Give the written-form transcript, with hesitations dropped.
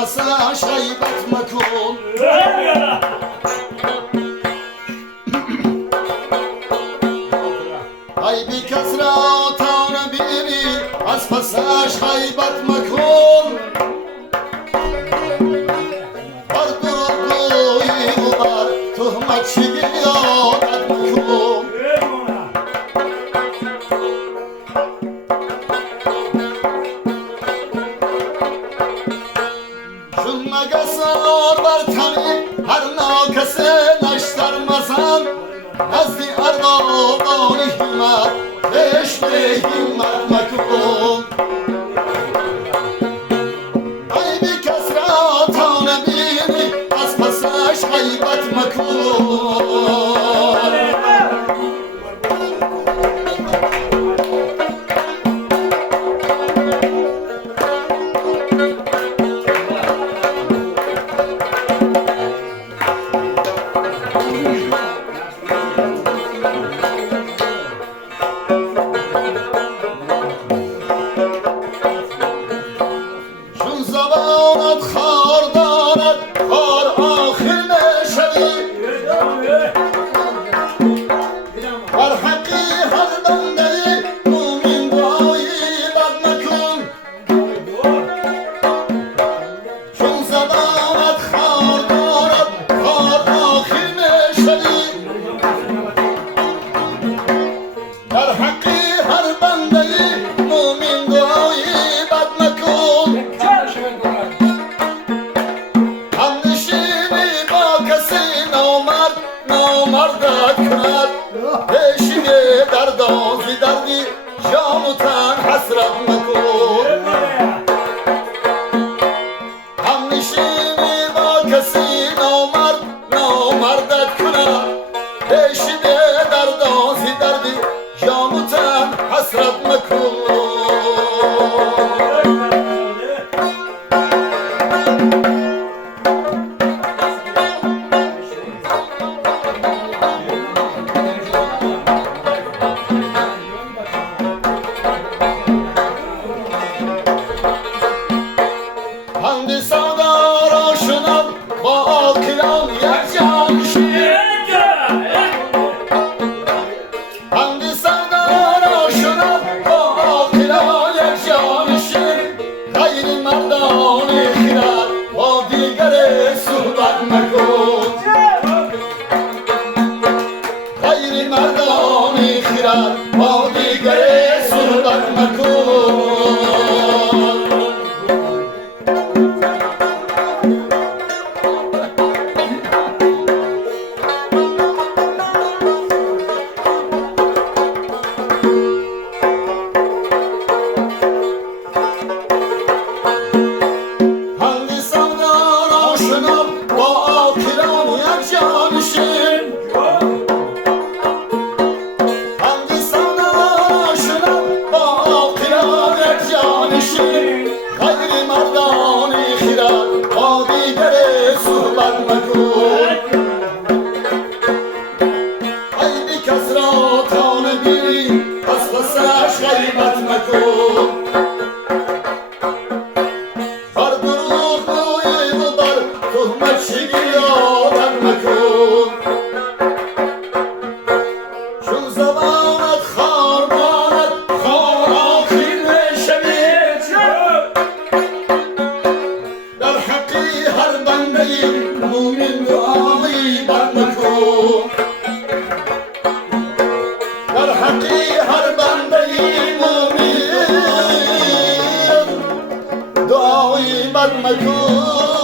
پسش غیبت مکن ای بی کس را تا نبینی از پسش غیبت مکن بر دروغگویی و بر تهمتچیی عادت مکن چون مگسار بر تنی هر ناکسه نشتر مزن نزدی اربابان همت عشق همت مکن ای بی کس را تا نبینی از پسش غیبت مکن زبانت خار دارد خار آخر نشوی بر حقی هر بنده مومن دعایی بد مکن چون زبانت خار دارد خار آخر نشوی بر حقی هر بنده مومن دعایی بد مکن نامردت کند پیشینه در دازی دردی جان و تن حسرت مکن هم نشینی با کسی نامردت کند پیشینه در دازی دردی جان و تن حسرت مکن پند سودا را شنم با آکلان یک جانشین پند سودا را شنم با آکلان یک جانشین غیر مردان خرد با دیگر صحبت مکن غیر مردان خرد با دیگر صحبت مکن غیر مردان خرد با دیگر صحبت مکن ای بی کس را تا نبینی از پسش غیبت مکن بر دروغگویی و بر تهمتچیی عادت مکن چون زبانت خار دارد خار آخر نشوی در حقی هر بنده مومن دعایی بد مکن در حقی هر بنده مومن دعایی بد مکن